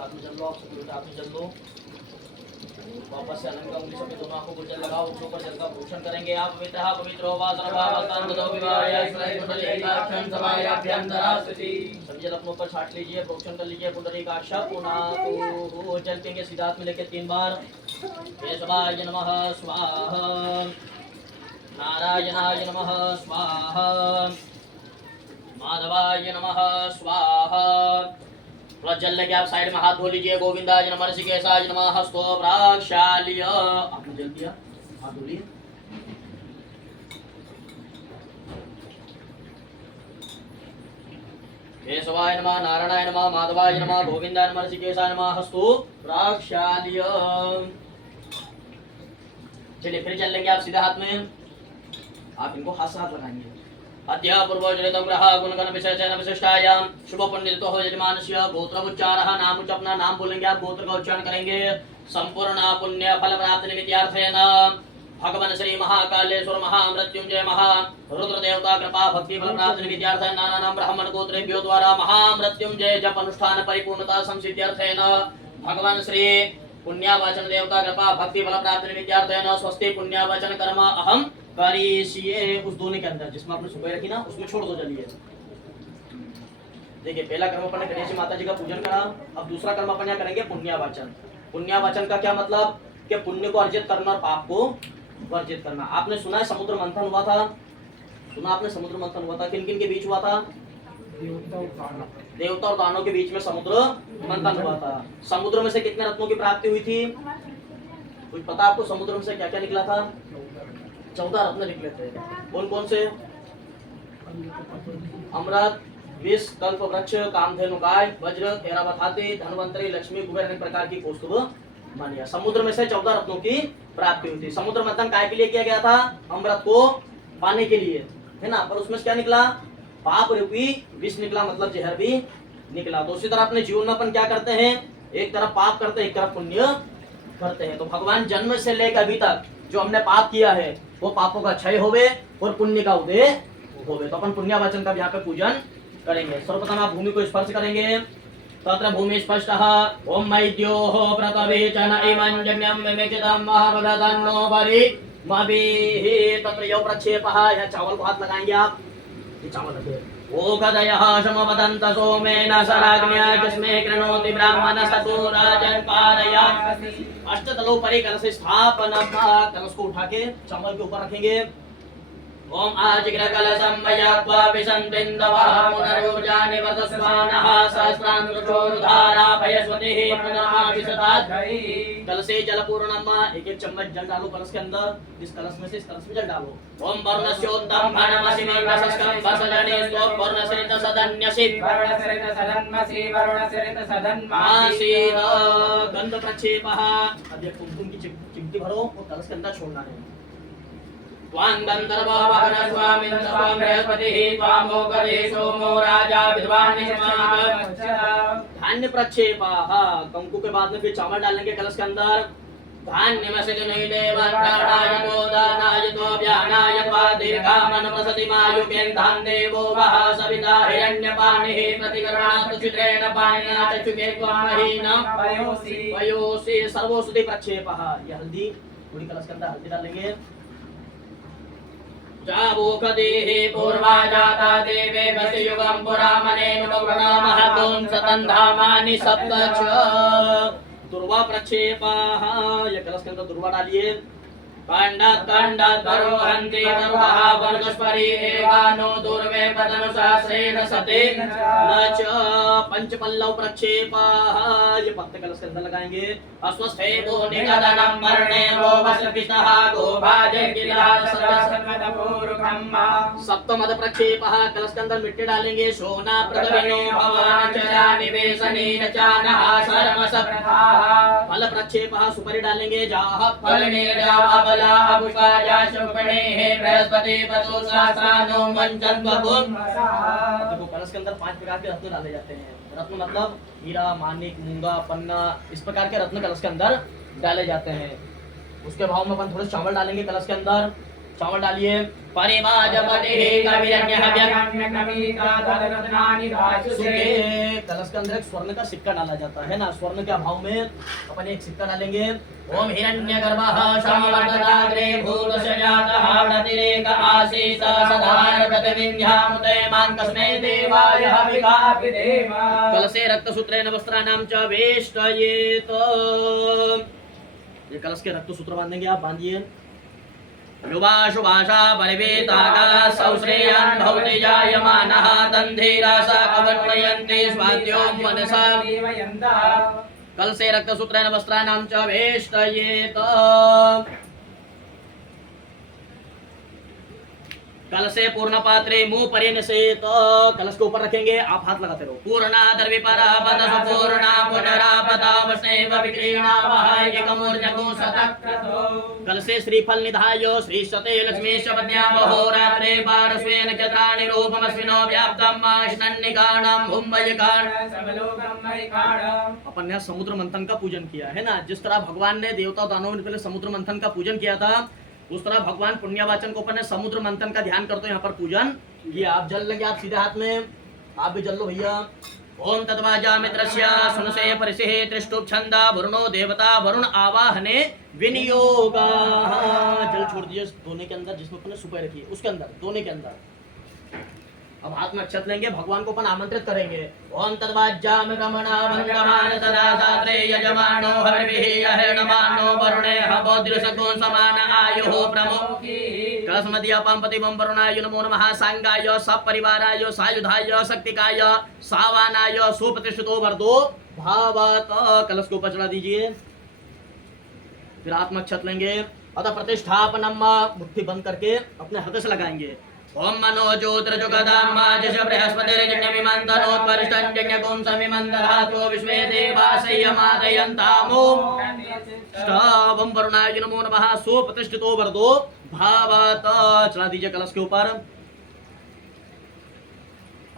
हाथ में जल लो, आप सब उल्टा हाथ में जल लो। वापस से अलग का उंगली से दोनों आंखों को जल लगाओ, उसके ऊपर जल का भूषण करेंगे आप। पवित्र हो सभी जल अपने ऊपर छाट लीजिए, भूषण कर लीजिए। पुंडरीकाक्ष पुनः जल पेंगे सीधा हाथ में लेके 3 बार। केशवाय नमः स्वाहा, नारायणाय नमः स्वाहा, माधवाय नमः स्वाहा। थोड़ा जल लेके आप साइड में हाथ धो लीजिए। गोविंदाय नमः, ऋषिकेशाय नमः, हस्तो प्राक्षाल्य। आपने जल दिया, हाथ धो लिए। केशवाय नमः, नारायणाय नमः, माधवाय नमः, गोविंदाय नमः, ऋषिकेशाय नमः, हस्तो प्राक्षाल्य। चलिए फिर चल लेंगे आप सीधा हाथ में। आप इनको हाथ से हाथ लगाएंगे। अद्य पूर्वोजनितं ग्रह गुणगण विशेषण विशिष्टायाम शुभ पुण्यतो हो यजमानस्य गोत्र उच्चारः। नाम उच्च अपना नाम बोलेंगे आप, गोत्र का उच्चारण करेंगे। संपूर्ण पुण्य फल प्राप्ति निमित्तार्थेन भगवान श्री महाकालेश्वर महामृत्युंजय महा रुद्र देवता कृपा भक्ति फल प्राप्ति निमित्तार्थेन नानानाम ब्राह्मण गोत्रेभ्यो द्वारा महामृत्युंजय जप अनुष्ठान परिपूर्णता संसिद्ध्यर्थेन भगवान श्री पुण्यावाचन देवता कृपा भक्ति फल प्राप्ति निमित्तार्थेन स्वस्ति पुण्यावाचन कर्म अहम करिष्ये। उस दोने के अंदर जिसमें आपने सुबह रखी ना, उसमें छोड़ दो जलिए। देखिए पहला कर्म अपन ने गणेश माता जी का पूजन करा। अब दूसरा कर्म अपन यहाँ करेंगे पुण्यावाचन। पुण्यावाचन का क्या मतलब कि पुण्य को अर्जित करना और पाप को वर्जित करना। आपने सुना है समुद्र मंथन हुआ था, सुना आपने समुद्र मंथन हुआ था, किन किन के बीच हुआ था? देवता और दानव के बीच में समुद्र मंथन हुआ था। समुद्र में से कितने रत्नों की प्राप्ति हुई थी? कुछ पता आपको समुद्र में से क्या क्या निकला था? 14 रत्न निकले थे। कौन कौन से? अमृत, विष, कल्प वृक्ष, कामधेनु गाय, वज्र, ऐरावत हाथी, धनवंतरी, लक्ष्मी, कुबेर, अनेक प्रकार की कौस्तुभ मानिया। समुद्र में से 14 रत्नों की प्राप्ति हुई थी। समुद्र मंथन काय के लिए किया गया था? अमृत को पाने के लिए, है ना। पर उसमें से क्या निकला? पाप रूपी विष निकला, मतलब जहर भी निकला। तो उसी तरह अपने जीवन में अपन क्या करते हैं? एक तरफ पाप करते हैं, एक तरफ पुण्य करते हैं। तो भगवान जन्म से लेकर अभी तक जो हमने पाप किया है वो पापों का क्षय होवे और पुण्य का उदय होवे। तो अपन पुण्यावाचन का यहाँ पे पूजन करेंगे। सर्वप्रथम आप भूमि को स्पर्श करेंगे। तत्र भूमि स्पष्टः ओम मैद्योः प्रतवेचन इमं जन्यं विमेचितं महावदन्नो बरि मभिः। तत्र यो प्रक्षेपः, यह चावल को हाथ लगाएंगे आप। ये चावल रखिए। ओगदयः समवदन्त सोमेन सराग्न्या जिस्मे कृणोति ब्राह्मणस्ततो राजन् पारयात्। अष्टतलोपरि कलश स्थापनम्। कलश को उठा के चावल के ऊपर रखेंगे। ओम आजिग्र कलशं मयात्वा विसन्तिन्दवः पुनरुर्जा निवतस्वानः सहस्रान्धोरुधारा भयस्वतिः पुनराविशताध्यै। कलशे जलपूर्णम्। एक एक चम्मच जल डालो कलश के अंदर। इस कलश में से इस कलश में जल डालो। ओम वर्णस्योत्तम भणमसिनि वसस्कं वसजने स्तोप वर्णसरित सदन्यसित वर्णसरित सदन्मसि वर्णसरित सदन्मासीद। गंध प्रक्षेपः। अब ये कुमकुम की चिमटी भरो और कलश के अंदर छोड़ना है। त्वां गन्धर्वो वहन स्वामिन् त्वां बृहस्पतिः त्वामोगदे सोमो राजा विद्वान् धान्य प्रक्षेपः। कंकु के बाद में फिर चावल डालेंगे कलश के अंदर। धान्यमसिनि देवत्राणायतो दानायतो व्यानायत्वा दीर्घामनुप्रसतिमायुकेन्धान् देवो वः सविता हिरण्यपाणिः प्रतिगृह्णातु चित्रेण पाणिना चक्षुके त्वामहीन वयोसि सर्वोषधि प्रक्षेपः। ये हल्दी थोड़ी कलश के अंदर हल्दी डालेंगे। जावोकदेः पूर्वा जाता देवे वसयुगं पुरामनेनुगुणमहतों सतन्धामानि सप्त च। दुर्वा प्रक्षेपः। ये कलश के अंदर दुर्वा डालिए। कांडात् कांडात् बरोहन्ति दुर्वः वर्गस्परि एवानो दुर्वे पतनु सहस्रेण सतेन न च। पंचपल्लव प्रक्षेपः। ये पत्ते कलश के अंदर लगाएंगे। अस्वस्थे गो निगदनं वर्णे गो वसपितः गो भाजे गिरिराज सर्वसर्वदपूर्वम्। सप्तमद प्रक्षेपः। कलश के अंदर मिट्टी डालेंगे। शोना प्रदविनो भवान चरा निवेशनेन चानः सर्वसप्रथाः। फल प्रक्षेपः। सुपारी डालेंगे। जाह फलने जावला अभुषाजा शुभणे बृहस्पति पतो सहस्रानो मंचन्वकुम। देखो कलश के अंदर 5 प्रकार के रत्न डाले जाते हैं। रत्न मतलब हीरा, मानिक, मूंगा, पन्ना, इस प्रकार के रत्न कलश के अंदर डाले जाते हैं। उसके भाव में अपन थोड़े चावल डालेंगे कलश के अंदर। चावल डालिए। कलश के अंदर एक स्वर्ण का सिक्का डाला जाता है ना, स्वर्ण के अभाव में अपन एक सिक्का डालेंगे। ओम हिरण्यगर्भः समवर्तताग्रे भूतस्य जातः प्रतिरेक आसीत् सदार प्रतिविन्ध्यामुते माङ्कस्मै देवाय हविकाभिधेम। कलशे रक्तसूत्रेण वस्त्राणां च वेष्टयेत्। ये कलश के रक्तसूत्र बांधेंगे आप, बांधिए। युवाशुभाषा परिवेतागा सौश्रेयान् भवति जायमानः तन्धीरासा कवन्मयन्ति स्वाद्यो मनसा कल से रक्तसूत्रेण वस्त्राणां च वेष्टयेत्। कल से पूर्ण पात्रे मुंह परिणसेत्। कलश के ऊपर रखेंगे, आप हाथ लगाते रहो। पूर्णा दर्विपरा पदस पूर्णा पुनरा पदावस्नेव विक्रीणा वहायिकमूर्जगो सतक्रतो। कल से श्रीफल निधाय श्रीशते लक्ष्मीश पद्यावहोरात्रे पारस्वेन चत्राणि रूपमस्मिनो व्याप्तं माष्णन्निकाणं भुम्बयकाणं सबलोकं महिकाणं। अपन ने समुद्र मंथन का पूजन किया है ना, जिस तरह भगवान ने देवता दानवों ने पहले समुद्र मंथन का पूजन किया था, उस तरह भगवान पुण्यवाचन को अपन ने समुद्र मंथन का ध्यान करते यहाँ पर पूजन। ये आप जल लेंगे, आप सीधे हाथ में, आप भी जल लो भैया। ओम तद्वाजा मित्रस्य सुनसे परिसिः त्रिष्टुप छंदा वरुणो देवता वरुण आवाहने विनियोगा। जल छोड़ दीजिए दोने के अंदर, जिसमें अपन ने सुपारी रखी है उसके अंदर, दोने के अंदर। अब हाथ में अक्षत लेंगे, भगवान को अपन आमंत्रित करेंगे। ओम तद्वाज्यामि रमणा वन्दमान तदा सात्रे यजमानो हरिभिः यहेणमानो वरुणे हबोद्रिसकुं समान आयुः प्रमुखी। कलशमध्यापं पतिमं वरुणाय नमो नमः। सांगाय सपरिवाराय सायुधाय शक्तिकाय सावानाय सुप्रतिष्ठितो वरदो भावत। कलश को ऊपर चढ़ा दीजिए, फिर हाथ में अक्षत लेंगे। अतः प्रतिष्ठापनम, मुट्ठी बंद करके अपने हृदय से लगाएंगे। ओम मनो ज्योतिर्जुगदामाजश बृहस्पतिर्यज्ञमिमन्तनोत्परिष्टं यज्ञकुं समिमन्तरातो विश्वे देवासय्यमादयन्तामो। ष्टावं वरुणाय नमो नमः। सुप्रतिष्ठितो वरदो भावत। चढ़ा दीजिए कलश के ऊपर।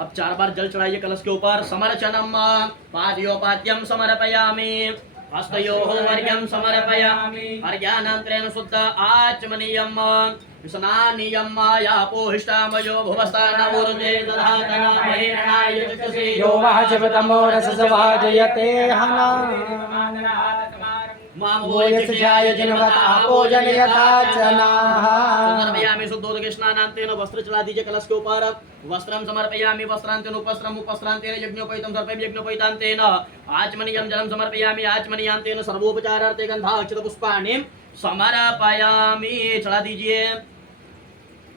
अब 4 बार जल चढ़ाइए कलश के ऊपर। समर्चनम पादयोपाद्यं समर्पयामि हस्तयोः वर्ग्यं समर्पयामि। अर्घ्यानन्तरेण शुद्ध आचमनीयम् विस्नानीयम् यापोहिष्टामयो भुवस्तानमुरुजे दधातनामहेरणाय चक्षुषे यो वाजवतमो रससभाजयते हना मोयसजाय जिनवतापो जनयता जनाः। समर्पयामि शुद्धोदकेस्नानान्तेन। वस्त्र चढ़ा दीजिए कलश के ऊपर। वस्त्रं समर्पयामि वस्त्रान्तेन उपस्त्रम् उपस्त्रान्तेन यज्ञोपवीतं सर्पैः यज्ञोपवीतान्तेन। आचमनीयं जलं समर्पयामि आचमनीयान्तेन। सर्वोपचारार्थे गन्धाक्षतपुष्पाणि समर्पयामि। चढ़ा दीजिए।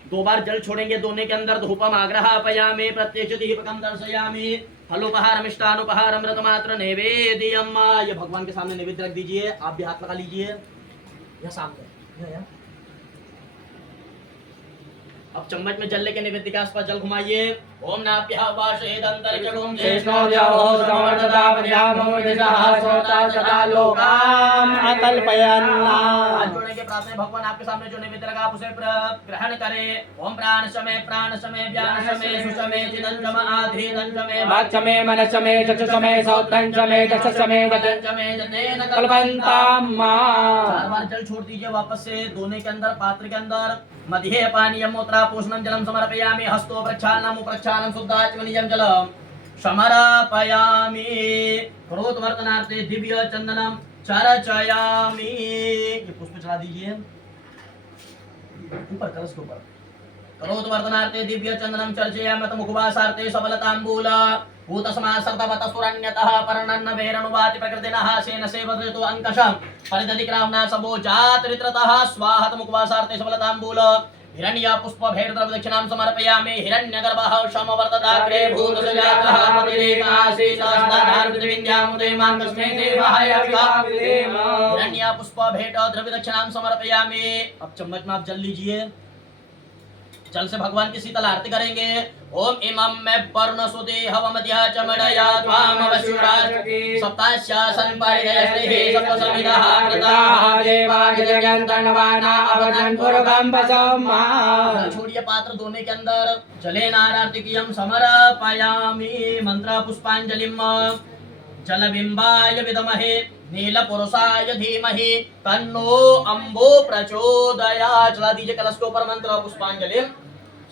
2 बार जल छोड़ेंगे दोने के अंदर। धूपम आग्रहापयामि प्रत्यक्षदीपकं दर्शयामि। फलोपहार मिष्टानुपहार अमृतमात्र नैवेद्यम। ये भगवान के सामने नैवेद्य रख दीजिए। आप भी हाथ लगा लीजिए यहाँ सामने। अब चम्मच में जल लेके नैवेद्य के आसपास जल घुमाइए। ओम नाभ्यः वाशेदन्तरिक्षगुं शेषनो अकल्पयन्ना। जोड़ेंगे प्रार्थना। भगवान आपके सामने जो नैवेद्य लगा आप उसे ग्रहण करें। ओम प्राण समय व्यान समय सुसमय चिदंचम आधीदंचमे वाचमे मनसमे चक्षुषमे सौत्रंचमे दशसमे ददंचमे जतेन कल्पन्ताम्मा। 4 बार जल छोड़ दीजिए वापस से दोने के अंदर, पात्र के अंदर। मध्ये पानीयं मूत्रापूषणं जलं समर्पयामि। हस्तो प्रक्षालनं प्रक्षालनं शुद्धाचमनीयं जलं समर्पयामि। करोतवर्तनार्थे दिव्य चंदनम चर्चयामि। ये पुष्प चढ़ा दीजिए ऊपर कलश के ऊपर। करोतवर्तनार्थे दिव्य चंदनम चर्चयामि। मुखवासार्थे सबलतांबूल भूतसमासर्तवतसुरण्यतः पर्णन्न वेरणुवाति प्रकृतिनः सेन सेवदृतो अंकषं परिदधिक्राम्ना सबोजातरित्रतः स्वाहत। मुखवासार्थे सबलतांबूल हिरण्य पुष्प भेट द्रव्य दक्षिणां समर्पयामि। हिरण्यगर्भः समवर्तताग्रे भूतसजातः प्रतिरेकासीत् सदाधार प्रतिविन्ध्यामुदे माङ्कस्मै देवाय हविकाभिधेम। हिरण्य पुष्प भेट द्रव्य दक्षिणां समर्पयामि। अब चम्मच में आप जल लीजिए। जल से भगवान की शीतल आरती करेंगे। ओम इमं मे वरुण सुदे हवमध्या चमड़या त्वामवशुराज सप्ताश्यासन परिदयश्रीः सप्तसमिदः कृताः देवाय जगन्तनवाना अवदन् पुरगं पसम्मा। छोड़िए पात्र दोने के अंदर। जले नारार्तिकीयं समर्पयामि। मंत्र पुष्पांजलिं जलबिंबाय विद्महे नीलपुरुषाय धीमहि तन्नो अंबो प्रचोदयात्। चला दीजिए कलश के ऊपर मंत्र और पुष्पांजलि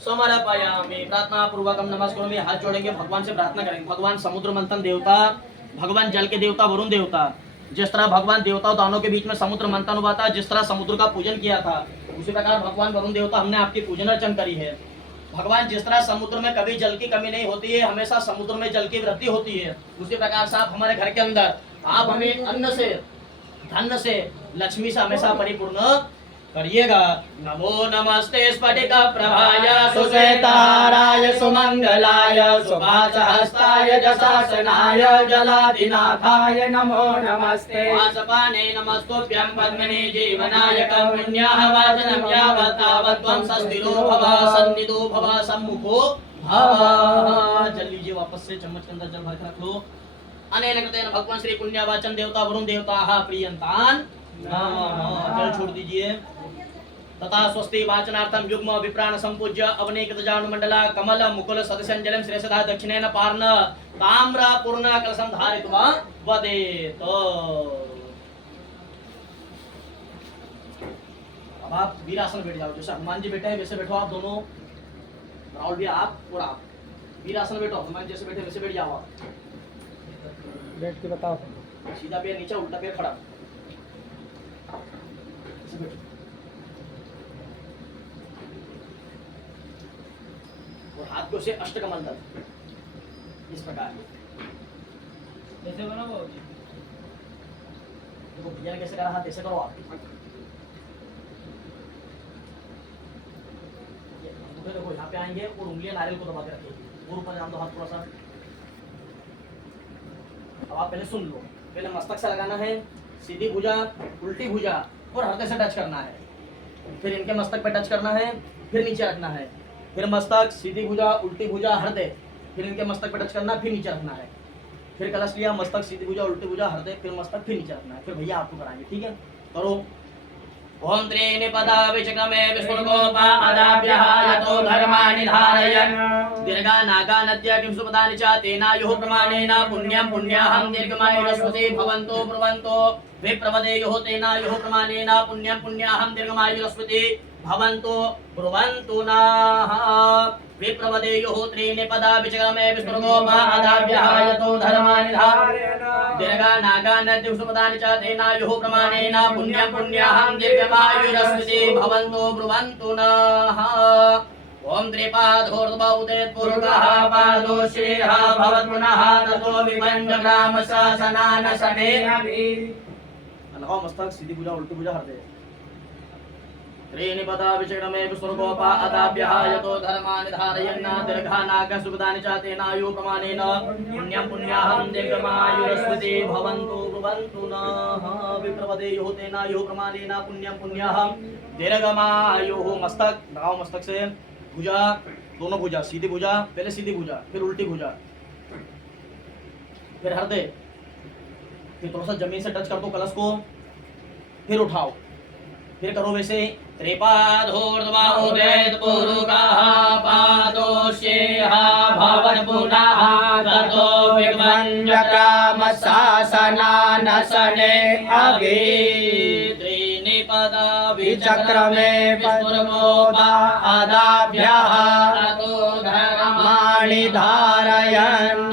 समर्पयामि। प्रार्थना पूर्वक हम नमस्कार हाथ जोड़ेंगे, भगवान से प्रार्थना करेंगे। भगवान समुद्र मंथन देवता, भगवान जल के देवता वरुण देवता, जिस तरह भगवान देवता दानों के बीच में समुद्र मंथन हुआ था, जिस तरह समुद्र का पूजन किया था, उसी प्रकार भगवान वरुण देवता हमने आपकी पूजन अर्चन करी है। भगवान जिस तरह समुद्र में कभी जल की कमी नहीं होती है, हमेशा समुद्र में जल की वृद्धि होती है, उसी प्रकार से आप हमारे घर के अंदर आप हमें अन्न से, धन से, लक्ष्मी से हमेशा परिपूर्ण करिएगा। नमो नमस्ते स्फटिक प्रभाय सुश्वेताराय सुमंगलाय सुभासहस्ताय जशासनाय जलाधिनाथाय नमो नमस्ते। वासपाने नमस्तुभ्यं पद्मिनी जीवनाय कर्मण्याः वाचनं यावत् तावत् त्वं सस्थिरो भव सन्निधो भव सम्मुखो भव। जल लीजिए वापस से, चम्मच के अंदर जल भर के रख लो। अनेन कृतेन भगवान श्री पुण्यवाचन देवता वरुण देवताः प्रियन्तान् नमः। जल छोड़ दीजिए। तथा स्वस्ति वाचनार्थम युग्म विप्राण संपूज्य अवनेकित जानुमंडला कमल मुकुल सदस्यंजलम श्रेष्ठदा दक्षिणेन पार्न ताम्र पूर्ण कलशम धारित्वा वदेत। अब आप वीरासन बैठ जाओ, जैसे हनुमान जी बैठे हैं वैसे बैठो आप दोनों। राहुल भी आप और आप वीरासन बैठो, हनुमान जैसे बैठे वैसे बैठ जाओ आप। बैठ के बताओ। सीधा पैर नीचे, उल्टा पैर खड़ा। और हाथ को से अष्टकमल तक इस प्रकार जैसे बना वो देखो भैया ने कैसे करा, हाथ ऐसे करो आप। देखो यहाँ पे आएंगे और उंगलियां नारियल को दबा के रखिए और ऊपर जान दो हाथ थोड़ा सा। अब आप पहले सुन लो, पहले मस्तक से लगाना है, सीधी भुजा, उल्टी भुजा और हृदय से टच करना है। फिर इनके मस्तक पे टच करना है, फिर नीचे रखना है, फिर मस्तक, सीधी भुजा, उल्टी भुजा, हृदय, फिर इनके मस्तक पे टच करना, फिर नीचे रखना है। फिर कलश लिया, मस्तक, सीधी भुजा, उल्टी भुजा, हृदय, फिर मस्तक, फिर नीचे रखना है। फिर भैया आपको कराएंगे, ठीक है? करो। ओम त्रीणि पदा विचक्रमे विस्फुटगोपा अदाभ्यः यतो धर्माणि धारयन् दीर्घा नागा नद्या किं सुपदानि च तेनायुः प्रमाणेन पुण्यं पुण्याहं दीर्घमायुरस्वते भवन्तो ब्रुवन्तो विप्रवदेयुः तेनायुः प्रमाणेन पुण्यं पुण्याहं दीर्घमायुरस्वते भवन्तो ब्रुवन्तु नः विप्रवदेयुः त्रीणि पदा विचक्रमे विस्फुटगोपा अदाभ्यः यतो धर्माणि धारयन् दीर्घा नागा नद्या सुपदानि च तेनायुः प्रमाणेन पुण्यं पुण्याहं दीर्घमायुरस्वते भवन्तो ब्रुवन्तु नः। ओम त्रिपादोर्ध्वोदेत् पुरुषः पादो श्रीः भवत् पुनः ततो विपञ्चग्राम शासनानशनेन लगाओ मस्तक, सीधी भुजा, उल्टी भुजा, हृदय। त्रीणि पदा विचक्रमे विस्फुटगोपा अदाभ्यः यतो धर्माणि धारयन् दीर्घा नागा सुपदानि च तेनायुः प्रमाणेन पुण्यं पुण्याहं दीर्घमायुरस्वते भवन्तु ब्रुवन्तु नः विप्रवदेयुः तेनायुः प्रमाणेन पुण्यं पुण्याहं दीर्घमायुः। मस्तक लगाओ, मस्तक से भुजा, दोनों भुजा, सीधी भुजा, पहले सीधी भुजा, फिर उल्टी भुजा, फिर हृदय, फिर थोड़ा सा जमीन से टच कर दो कलश को, फिर उठाओ, फिर करो वैसे। त्रिपादोर्ध्वोदेत् पुरुषः पादो श्रीः भवत् पुनः ततो विपञ्चग्राम शासनानशने अभि त्रीणि पदा विचक्रमे विस्फुटगोपा अदाभ्यः ततो धर्माणि धारयन्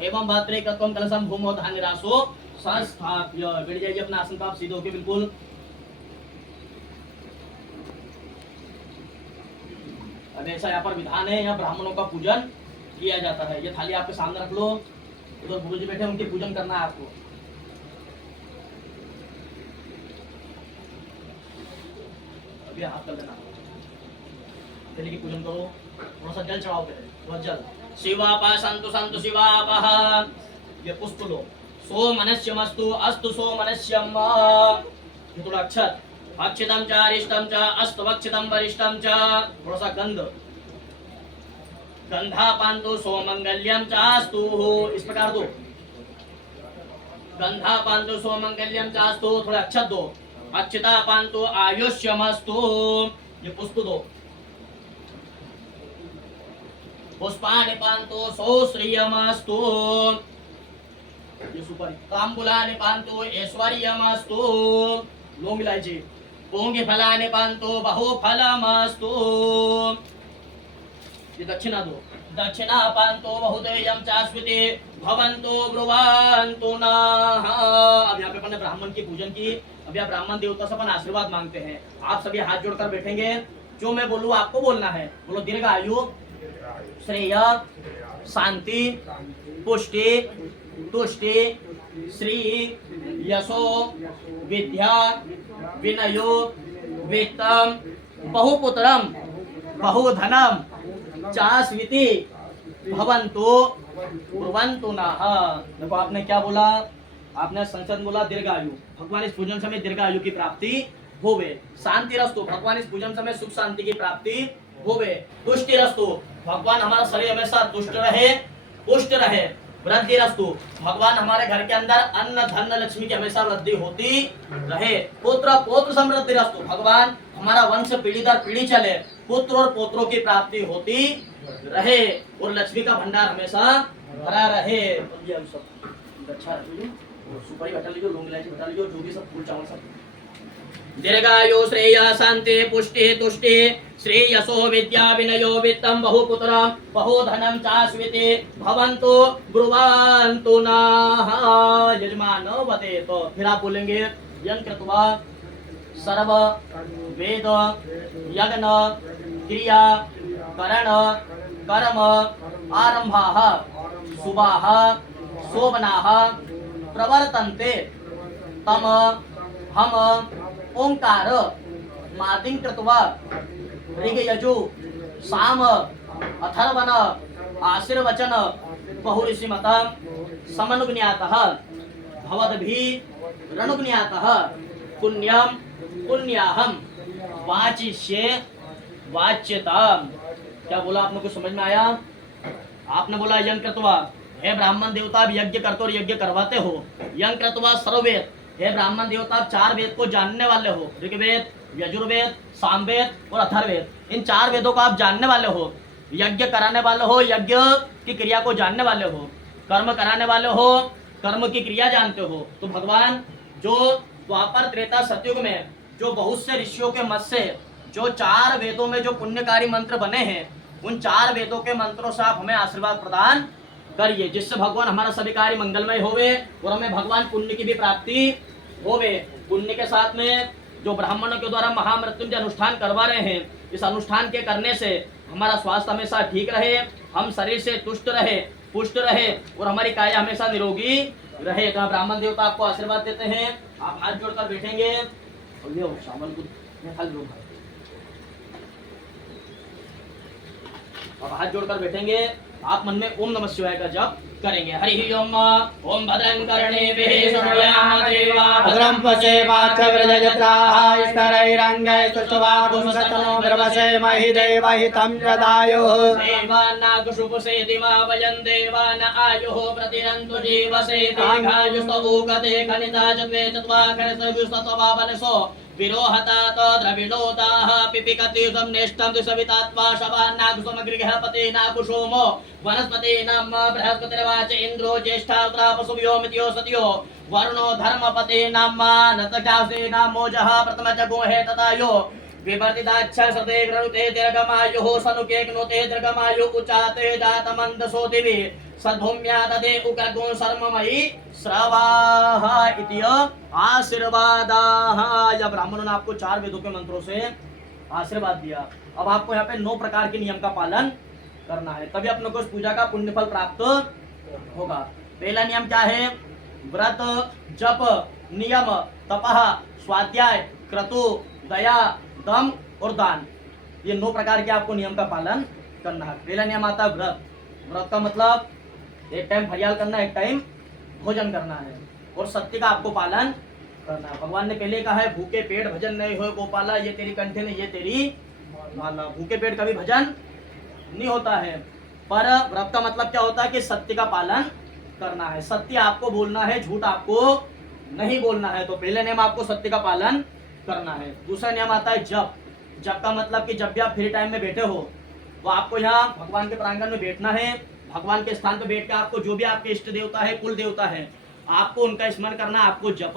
एवं भाद्रेकत्वं कलशं भूमौ धान्यरासो संस्थाप्य। बैठ जाइए अपना आसन पर आप सीधे होके बिल्कुल। अब ऐसा यहाँ पर विधान है, यहाँ ब्राह्मणों का पूजन किया जाता है। ये थाली आपके सामने रख लो, उधर गुरुजी बैठे उनके पूजन करना है आपको। अभी हाथ कर लेना, थाली की पूजन करो, थोड़ा सा जल चढ़ाओ पहले, बहुत जल। शिवापा संतु संतु शिवापः, ये पुष्प लो। सोमनस्यमस्तु अस्तु सोमनस्यम, ये थोड़ा अक्षत। अक्षितम च अरिष्टम च अस्तु अक्षितम वरिष्ठम च, थोड़ा सा गंध। गंधापान्तु सोमंगल्यम च अस्तु, इस प्रकार दो। गंधापान्तु सोमंगल्यम च अस्तु, थोड़ा अक्षत दो। अक्षितापान्तु आयुष्यमस्तु, ये पुष्प दो। पुष्पाणि पान्तु सौश्रियमस्तु, ये सुपारी तांबुलानि पांतु ऐश्वर्यमस्तु लौंग इलायची पोंगे फलानि पांतु बहुफलमस्तु ये दक्षिणा दो दक्षिणा पांतो बहुतेयम चास्विते भवंतो ब्रुवंतु नः। अब यहाँ पे अपन ने ब्राह्मण की पूजन की। अब यहाँ ब्राह्मण देवता से अपन आशीर्वाद मांगते हैं। आप सभी हाथ जोड़कर बैठेंगे। जो मैं बोलूँ आपको बोलना है। बोलो दीर्घ आयु श्रेय शांति पुष्टि तुष्टि श्री यशो विद्या विनयो वित्तम बहुपुत्रम बहुधनम चास्विति भवंतु ब्रुवंतु नः। देखो आपने क्या बोला? आपने संसद बोला दीर्घायु। भगवान इस पूजन समय दीर्घायु की प्राप्ति होवे। शांति रस्तु भगवान इस पूजन समय सुख शांति की प्राप्ति होवे। तुष्टि रस्तु भगवान हमारा शरीर हमेशा तुष्ट रहे पुष्ट रहे। वृद्धि रस्तु भगवान हमारे घर के अंदर अन्न धन लक्ष्मी की हमेशा वृद्धि होती रहे। पुत्र पौत्र समृद्धि रस्तु भगवान हमारा वंश पीढ़ी दर पीढ़ी चले। पुत्र और पोत्रों की प्राप्ति होती रहे और लक्ष्मी का भंडार हमेशा भरा रहे। ये सब अच्छा सुपारी बटा लीजिए लौंग इलायची बटा लीजिए जो भी सब फूल चावल सब। दीर्घायु श्रेय शांति पुष्टि तुष्टि श्री यशो विद्या विनयो वित्तम बहुपुत्र बहुधनम चास्विते भवंतु ब्रुवंतु नः। यजमान वदे तो फिर आप बोलेंगे यं कृत्वा सर्व वेद यज्ञ क्रिया करण कर्म आरंभाः शुभाः शोभनाः प्रवर्तन्ते तम हम ओंकार मादिं कृत्वा ऋग यजु साम अथर्वण आशीर्वचन बहुऋषिमतं समनुज्ञातः भवद्भिः रणुज्ञातः पुण्यम पुण्याहम वाचिष्ये वाच्यताम। क्या बोला? आपने कुछ समझ में आया? आपने बोला यज्ञ कृत्वा, हे ब्राह्मण देवता आप यज्ञ करते और यज्ञ करवाते हो। यज्ञ कृत्वा सर्ववेद, हे ब्राह्मण देवता आप चार वेद को जानने वाले हो। ऋग्वेद यजुर्वेद सामवेद और अथर्ववेद, इन चार वेदों को आप जानने वाले हो। यज्ञ कराने वाले हो, यज्ञ की क्रिया को जानने वाले हो। कर्म कराने वाले हो, कर्म की क्रिया जानते हो। तो भगवान जो द्वापर त्रेता सतयुग में जो बहुत से ऋषियों के मत से जो चार वेदों में जो पुण्यकारी मंत्र बने हैं, उन चार वेदों के मंत्रों से आप हमें आशीर्वाद प्रदान करिए, जिससे भगवान हमारा सभी कार्य मंगलमय होवे और हमें भगवान पुण्य की भी प्राप्ति होवे। पुण्य के साथ में जो ब्राह्मणों के द्वारा महामृत्युंजय अनुष्ठान करवा रहे हैं, इस अनुष्ठान के करने से हमारा स्वास्थ्य हमेशा ठीक रहे, हम शरीर से तुष्ट रहे पुष्ट रहे और हमारी काया हमेशा निरोगी रहे। तो ब्राह्मण देवता आपको आशीर्वाद देते हैं। आप हाथ जोड़कर बैठेंगे और ये शामल को अब हाथ जोड़कर बैठेंगे। आप मन में ओम नमः शिवाय का जप करेंगे। हरि ओम। ओम भद्रं कर्णेभिः शृणुयाम देवाः भद्रं पश्येमाच्च व्रजत्राः स्तरैरङ्गैः स्तुष्ट्वागुंसतनो ब्रह्मसेमहि देवहितं यदायुः देवानागुषुपुषेतिमा वयं देवान आयुः प्रतिरन्तु जीवसे दीर्घायुस्तवूकते खनिता चत्वे चत्वा खनितयुस्तत्वावनसो विरोहतात द्रविणोताः पिपिकति सम्नेष्टं सवितात्वा शवान्नागुसमगृहः पतेनाकुशोमो वनस्पतीनां बृहस्पतिर्वाच इन्द्रो ज्येष्ठात्रापसुव्योमित्यो सत्यो वरुणो धर्मपतेनां नतकासेनां मोजः प्रथमजगोहे तथायो विवर्तिताच्छ सते ग्रनुते दीर्घमायुः सनुके ग्नुते दीर्घमायुः उचाते जातमन्दसो दिवि सद्भूम्या तदे उग्रगुण शर्ममयी श्रवाः इति आशीर्वादाः। या ब्राह्मणों ने आपको चार वेदों के मंत्रों से आशीर्वाद दिया। अब आपको यहाँ पे 9 प्रकार के नियम का पालन करना है, तभी अपने को इस पूजा का पुण्य फल प्राप्त होगा। पहला नियम क्या है? व्रत जप नियम तपः स्वाध्याय क्रतु दया दम और दान, ये 9 प्रकार के आपको नियम का पालन करना है। पहला नियम आता है व्रत। व्रत का मतलब एक टाइम फरियाल करना, एक टाइम भोजन करना है और सत्य का आपको पालन करना है। भगवान ने पहले कहा है भूखे पेट भजन नहीं हो गोपाला, ये तेरी कंठे ने ये तेरी माला। भूखे पेट कभी भजन नहीं होता है। पर व्रत का मतलब क्या होता है कि सत्य का पालन करना है। सत्य आपको बोलना है, झूठ आपको नहीं बोलना है। तो पहले नियम आपको सत्य का पालन करना है। दूसरा नियम आता है जप। जप का मतलब कि जब भी आप फ्री टाइम में बैठे हो तो आपको यहाँ भगवान के प्रांगण में बैठना है। भगवान के स्थान पर बैठ के आपको जो भी आपके इष्ट देवता है कुल देवता है आपको उनका स्मरण करना, आपको जप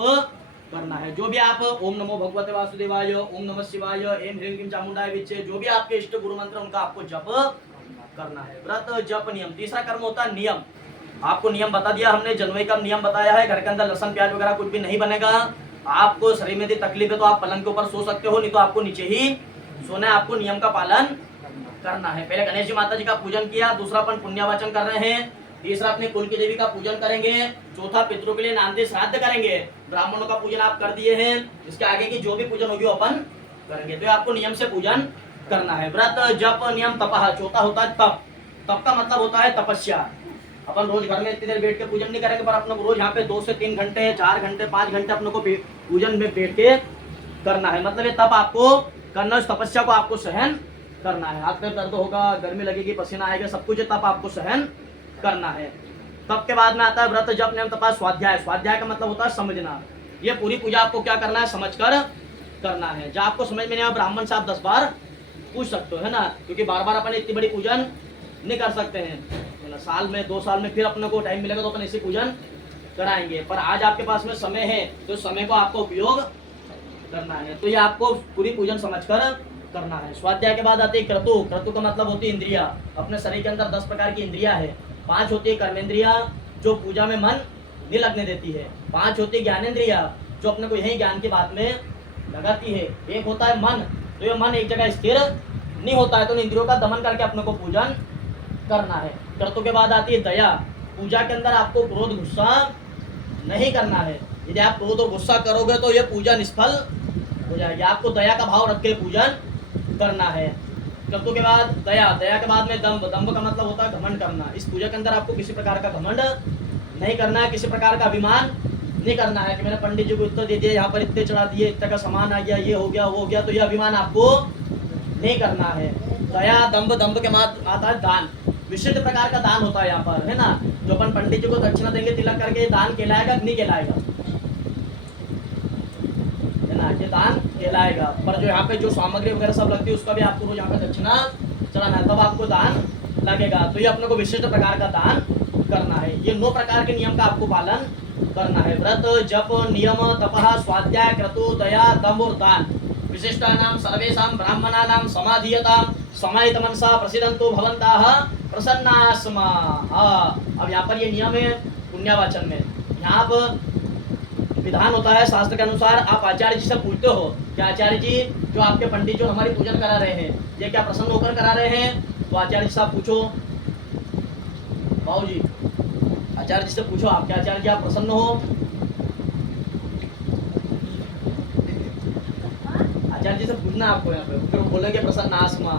करना है। जो भी आप ओम नमो भगवते वासुदेवाय, ओम नमः शिवाय, एम ह्रीं क्लीं चामुंडाय विचे, जो भी आपके इष्ट गुरु मंत्र उनका आपको जप करना है। व्रत जप नियम। तीसरा कर्म होता है नियम। आपको नियम बता दिया हमने, जनवरी का नियम बताया है, घर के अंदर लहसुन प्याज वगैरह कुछ भी नहीं बनेगा। आपको शरीर में यदि तकलीफ है तो आप पलंग के ऊपर सो सकते हो, नहीं तो आपको नीचे ही सोना है। आपको नियम का पालन करना है। पहले गणेश जी माता जी का पूजन किया, दूसरा अपन पुण्यवाचन कर रहे हैं, तीसरा अपने कुल की देवी का पूजन करेंगे, चौथा पितरों के लिए नांदे श्राद्ध करेंगे, ब्राह्मणों का पूजन आप कर दिए हैं, इसके आगे की जो भी पूजन होगी अपन करेंगे। तो आपको नियम से पूजन करना है। व्रत जप नियम तपह। चौथा होता है तप। तप का मतलब होता है तपस्या। अपन रोज घर में इतनी देर बैठ के पूजन नहीं करेंगे, पर अपने को रोज यहाँ पे 2 से 3 घंटे, 4 घंटे, 5 घंटे अपने को पूजन में बैठ के करना है। मतलब ये तप आपको करना, उस तपस्या को आपको सहन करना है। हाथ में दर्द होगा, गर्मी लगेगी, पसीना आएगा, सब कुछ तप आपको सहन करना है। तब के बाद में आता है व्रत जप नियम तपा स्वाध्याय। स्वाध्याय का मतलब होता है समझना। ये पूरी पूजा आपको क्या करना है, समझकर करना है। जब आपको समझ में नहीं आया, ब्राह्मण से आप 10 बार पूछ सकते हो, है ना, क्योंकि बार बार अपन इतनी बड़ी पूजन नहीं कर सकते हैं, है ना। साल में 2 साल में फिर अपने को टाइम मिलेगा तो अपन ऐसे पूजन कराएंगे, पर आज आपके पास में समय है तो समय को आपको उपयोग करना है। तो ये आपको पूरी पूजन समझकर करना है। स्वाध्याय के बाद आती है क्रतु। क्रतु का मतलब होती है इंद्रिया। अपने शरीर के अंदर 10 प्रकार की इंद्रिया है। 5 होती है कर्मेंद्रिया, जो पूजा में मन नहीं लगने देती है। 5 होती है ज्ञानेंद्रिया, जो अपने को यही ज्ञान की बात में लगाती है। एक होता है मन, तो ये मन एक जगह स्थिर नहीं होता है, तो इंद्रियों का दमन करके अपने को पूजन करना है। क्रतु के बाद आती है दया। पूजा के अंदर आपको क्रोध गुस्सा नहीं करना है। यदि आप क्रोध और गुस्सा करोगे तो यह पूजा निष्फल हो जाएगी। आपको दया का भाव रख के पूजन करना है। क्रतु के बाद दया। दया के बाद में दंभ। दंभ का मतलब होता है घमंड करना। इस पूजा के अंदर आपको किसी प्रकार का घमंड नहीं करना है, किसी प्रकार का अभिमान नहीं करना है कि मैंने पंडित जी को इतना दे दिया, यहाँ पर इतने चढ़ा दिए, इतने का सामान आ गया, ये हो गया वो हो गया, तो ये अभिमान आपको नहीं करना है। दया दंभ। दंभ के बाद आता है दान। विशिष्ट प्रकार का दान होता है यहाँ पर, है ना। जो अपन पंडित जी को दक्षिणा देंगे तिलक करके, दान कहलाएगा नहीं कहलाएगा, है ना, ये दान कहलाएगा। पर जो यहाँ पे जो सामग्री वगैरह सब लगती है उसका भी आपको रोज यहाँ पे दक्षिणा चढ़ाना है, तब आपको दान लगेगा। तो ये अपने को विशिष्ट प्रकार का दान करना है। ये 9 प्रकार के नियम का आपको पालन करना है। व्रत जप नियम तपः स्वाध्याय क्रतु दया दंभ और दान। विशिष्टानां सर्वेषां ब्राह्मणानां समाधीयतां समाहित मनसा प्रसिद्धन्तु भवन्ताः प्रसन्नाः स्मः। अब यहाँ पर ये नियम है पुण्यवाचन में। यहाँ पर विधान होता है शास्त्र के अनुसार, आप आचार्य जी से पूछते हो कि आचार्य जी, जो आपके पंडित जो हमारी पूजन करा रहे हैं, ये क्या प्रसन्न होकर करा रहे हैं? तो आचार्य जी से आप पूछो, बाबू जी आचार्य जी से पूछो, आप क्या आचार्य जी आप प्रसन्न हो? आचार्य जी से पूछना आपको यहाँ पे, फिर बोलेंगे प्रसन्नास्मा।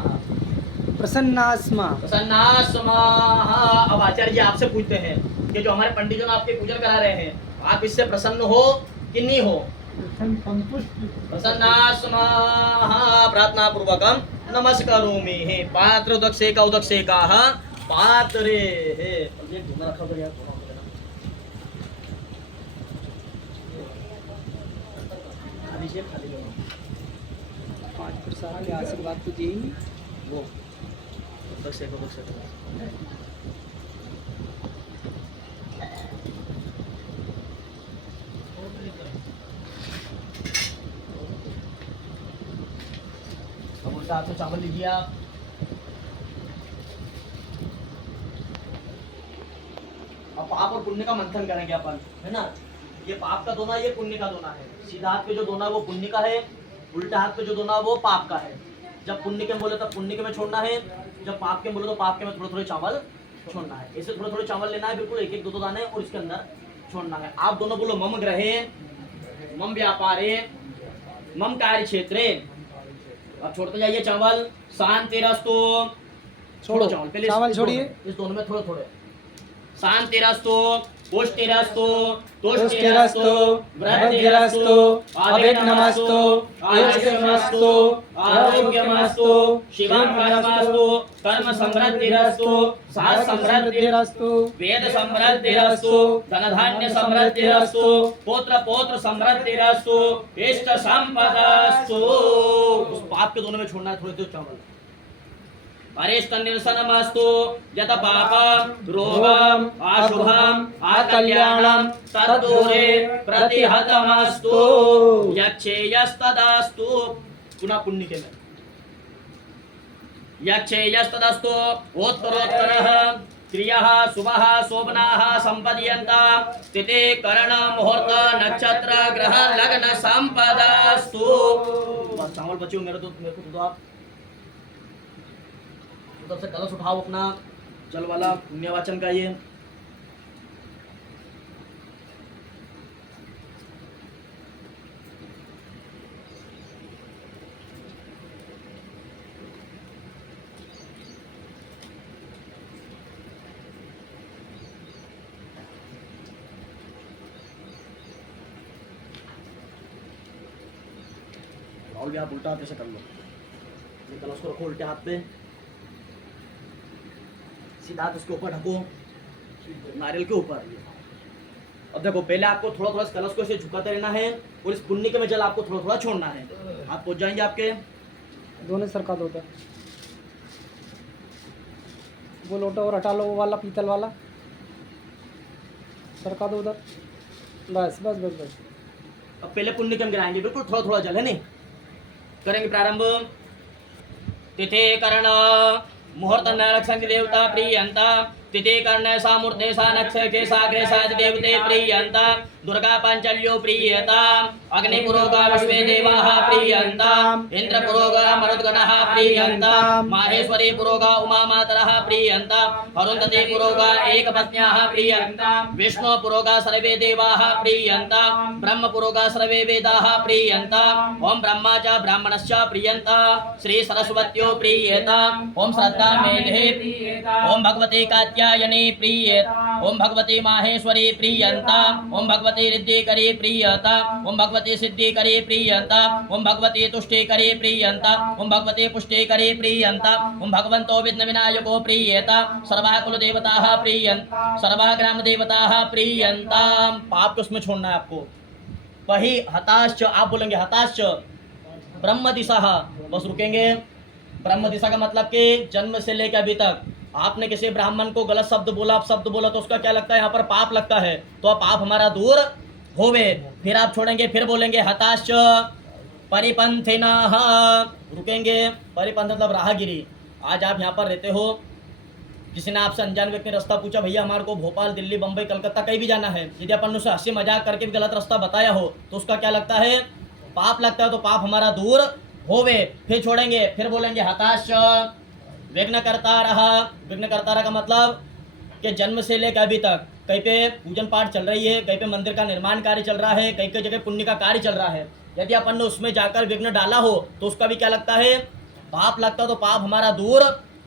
प्रसन्नास्मा। प्रसन्नास्मा। अब आचार्य जी आपसे पूछते हैं कि जो हमारे पंडित जो आपके पूजन करा रहे हैं, आप इससे प्रसन्न हो कि नहीं हो? प्रसन्नास्मा। प्रार्थना पूर्वकम नमस्कारोमि। पात्र उदक्षेका उदक्षेकाः पात्रे। ये धुना रखा तो यार, धुना हो गया। खाली शेप खाली लो। 5 प्रसाद आशीर्वाद तो देंगे वो उदक्षेका उदक्षेका। अब उल्टा हाथ में चावल लीजिए आप। अब पाप और पुण्य का मंथन करेंगे अपन, है ना। ये पाप का दोना, ये पुण्य का दोना है। सीधा हाथ पे जो दोना वो पुण्य का है, उल्टा हाथ पे जो दोना वो पाप का है। जब पुण्य के बोले तब पुण्य के में छोड़ना है, जब पाप के बोले तो पाप के में थोड़े थोड़े चावल छोड़ना है। ऐसे थोड़े थोड़े चावल लेना है, बिल्कुल एक एक 2-2 दाने, और इसके अंदर छोड़ना है। आप दोनों बोलो मम ग्रहे मम व्यापारे मम कार्य क्षेत्रे। अब छोड़ते जाइए चावल। शांतिरस्तु। छोड़ो चावल पहले, चावल छोड़िए। इस दोनों में थोड़े थोड़े। शांतिरस्तु पुष्टिरस्तु तुष्टिरस्तु वृद्धिरस्तु अभिघ्नमस्तु आयुष्यमस्तु आरोग्यमस्तु शिवमस्तु कर्म समृद्धिरस्तु साध समृद्धिरस्तु वेद समृद्धिरस्तु धन धान्य समृद्धिरस्तु पुत्र पौत्र समृद्धिरस्तु इष्ट संपदास्तु। उस पाप के दोनों में छोड़ना है थोड़े थोड़े चावल। अरिष्ट निरसनमस्तु यत पाप रोगम अशुभम अकल्याणम तद्दूरे प्रतिहतमस्तु यक्षेयस्तदास्तु। पुनः पुण्य के में यक्षेयस्तदस्तु उत्तरोत्तरः क्रियाः शुभः शोभनाः संपद्यन्तां तिथि करण मुहूर्त नक्षत्र ग्रह लग्न संपदास्तु। बस चावल बच्चों मेरे को दो आप तब से कलश उठाओ अपना जल वाला पुण्यवाचन का ये। राहुल भी आप उल्टा हाथ ऐसे कर लो, ये कलश को रखो उल्टे हाथ पे, सीधा हाथ उसके ऊपर ढको नारियल के ऊपर। अब देखो पहले आपको थोड़ा थोड़ा कलश को ऐसे झुकाते रहना है और इस पुण्य के में जल आपको थोड़ा थोड़ा छोड़ना है। हाथ पहुंच जाएंगे आपके दोनों सरका दो, वो लोटा और हटा लो, वो वाला पीतल वाला सरका दो उधर। बस बस बस बस। अब पहले पुण्य के में गिराएंगे, बिल्कुल थोड़ा थोड़ा जल है नहीं। करेंगे प्रारंभ। तिथि करण मुहूर्त नक्षत्र देवता प्रियंता तिथि कर्ण सा मूर्ते सा नक्षत्रे सा ग्रे सा देवते प्रियंता दुर्गा पांचल्यो प्रियता अग्नि पुरोगा विश्वे देवाः प्रियंता इंद्र पुरोगा मरुद्गणः प्रियंता माहेश्वरी पुरोगा उमा मातरः प्रियंता अरुंधति पुरोगा एकपत्न्याः प्रियंता विष्णु पुरोगा सर्वे देवाः प्रियंता ब्रह्म पुरोगा सर्वे वेदाः प्रियंता ओम ब्रह्मा च ब्राह्मणश्च प्रियंता श्री सरस्वत्यो प्रियता ओम श्रद्धा मेधे ओम भगवती कात्यायनी प्रियता ओम भगवती माहेश्वरी प्रियंता ओम भगवती रिद्धिकरी प्रियता ओम भगवती सिद्धिकरी प्रियंता ओम भगवती तुष्टिकरी प्रियंता ओम भगवती पुष्टिकरी प्रियंता ओम भगवंतो विघ्न विनायको प्रियता सर्वा कुल देवताः प्रियंता सर्वा ग्राम देवताः प्रियंता। पाप को उसमें छोड़ना है आपको। वही हताश्च, आप बोलेंगे हताश्च ब्रह्म दिशा, बस रुकेंगे। ब्रह्म दिशा का मतलब कि जन्म से लेकर अभी तक आपने किसी ब्राह्मण को गलत शब्द बोला, शब्द बोला तो उसका क्या लगता है, यहाँ पर पाप लगता है। तो अब पाप हमारा दूर होवे, फिर आप छोड़ेंगे, फिर बोलेंगे हताश्च परिपंथिनः, रुकेंगे। परिपंथ मतलब राहगिरी। आज आप यहाँ पर रहते हो, किसी ने आपसे अनजान व्यक्ति ने रास्ता पूछा, भैया हमारे को भोपाल दिल्ली बम्बई कलकत्ता कहीं भी जाना है, यदि अपन ने उसे हंसी मजाक करके भी गलत रास्ता बताया हो तो उसका क्या लगता है, पाप लगता है। तो पाप हमारा दूर होवे, फिर छोड़ेंगे, फिर बोलेंगे हताश विघ्न करता रहा। विघ्न करता रहा का मतलब कि जन्म से लेकर अभी तक कहीं पे पूजन पाठ चल रही है, कहीं पे मंदिर का निर्माण कार्य चल रहा है, कहीं कई जगह पुण्य का कार्य चल रहा है, यदि अपन ने उसमें जाकर विघ्न डाला हो तो उसका भी क्या लगता है, पाप लगता है। तो पाप हमारा दूर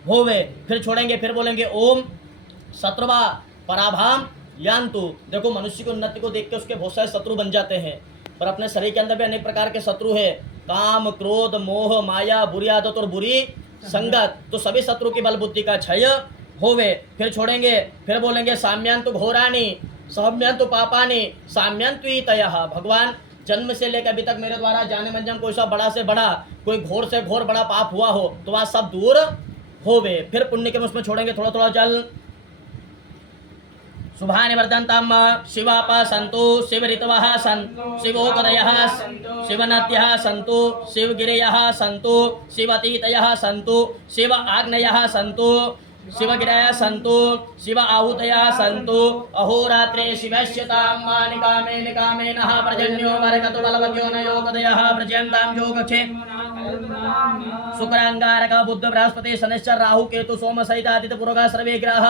होवे, फिर छोड़ेंगे, फिर बोलेंगे ओम शत्रुवा पराभाम यान्तु। देखो मनुष्य की उन्नति को देख के उसके बहुत सारे शत्रु बन जाते हैं, पर अपने शरीर के अंदर भी अनेक प्रकार के शत्रु है, काम क्रोध मोह माया बुरी आदत और बुरी संगत। तो सभी शत्रु की बल बुद्धि का क्षय होवे, फिर छोड़ेंगे, फिर बोलेंगे साम्यांतु घोराणी सौम्यांतु पापानी साम्यांतु तयः। भगवान जन्म से लेकर अभी तक मेरे द्वारा जाने मंजन कोई सा बड़ा से बड़ा, कोई घोर से घोर बड़ा पाप हुआ हो तो वह सब दूर होवे। फिर पुण्य के उसमें छोड़ेंगे थोड़ा थोड़ा जल। शुभानि वर्धन्ताम शिवाप सन्तु शिव ऋतवः सन्तु शिवोदयः शिवनद्यः सन्तु शिवगिरयः सन्तु शिवतीतयः सन्तु शिव आग्नयः सन्तु शिवगिरयः सन्तु शिव आहूतयः सन्तु अहोरात्रे शिवस्य ताम्मा निकामे निकामेनः पर्जन्यो वर्गतु बलवत्यो न योगदयः प्रजन्तां योगक्षे शुक्रांगारक बुद्ध बृहस्पति शनिश्चर राहु केतु सोम सहित आदित्य पुरोगा सर्वे ग्रह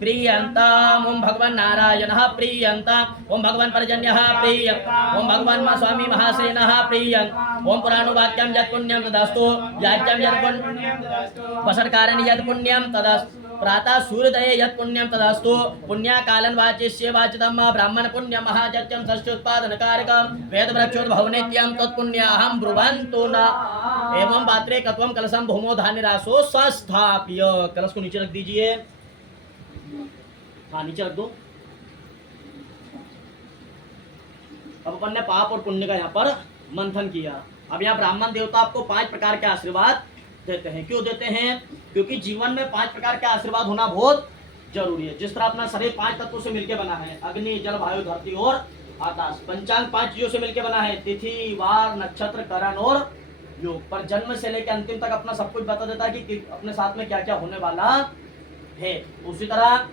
प्रियंताम ओम भगवान नारायणः प्रियंताम ओम भगवान पर्जन्यः प्रिय ओम भगवान स्वामी महासेनः प्रियं ओम पुराणवाक्यं यत् पुण्यं तदस्तु याज्ञं यत् पुण्यं वसत्कारण यत् पुण्यं तदस्तु प्रातः सूर्योदये यत् पुण्यं तदस्तु पुण्याकालं वाचिष्ये वाचितं ब्राह्मण पुण्यं महाजत्यं षष्ठ्युत्पादनकारकं वेदवृक्षोद्भवनित्यं तत्पुण्याहं ब्रुवन्तु न। एवं पात्रे कत्वं कलशं भूमो धान्यरासो संस्थाप्य। कलश को नीचे रख दीजिए, हाँ नीचे रख दो। अब अपन ने पाप और पुण्य का यहाँ पर मंथन किया। अब यहाँ ब्राह्मण देवता आपको 5 प्रकार के आशीर्वाद देते हैं। क्यों देते हैं? क्योंकि जीवन में 5 प्रकार के आशीर्वाद होना बहुत जरूरी है। जिस तरह अपना शरीर 5 तत्वों से मिलकर बना है, अग्नि, जल, वायु, धरती और आकाश। पंचांग 5 चीजों से मिलकर बना है, तिथि, वार, नक्षत्र, करण और योग। पर जन्म से लेकर अंतिम तक अपना सब कुछ बता देता है कि अपने साथ में क्या क्या होने वाला है। उसी तरह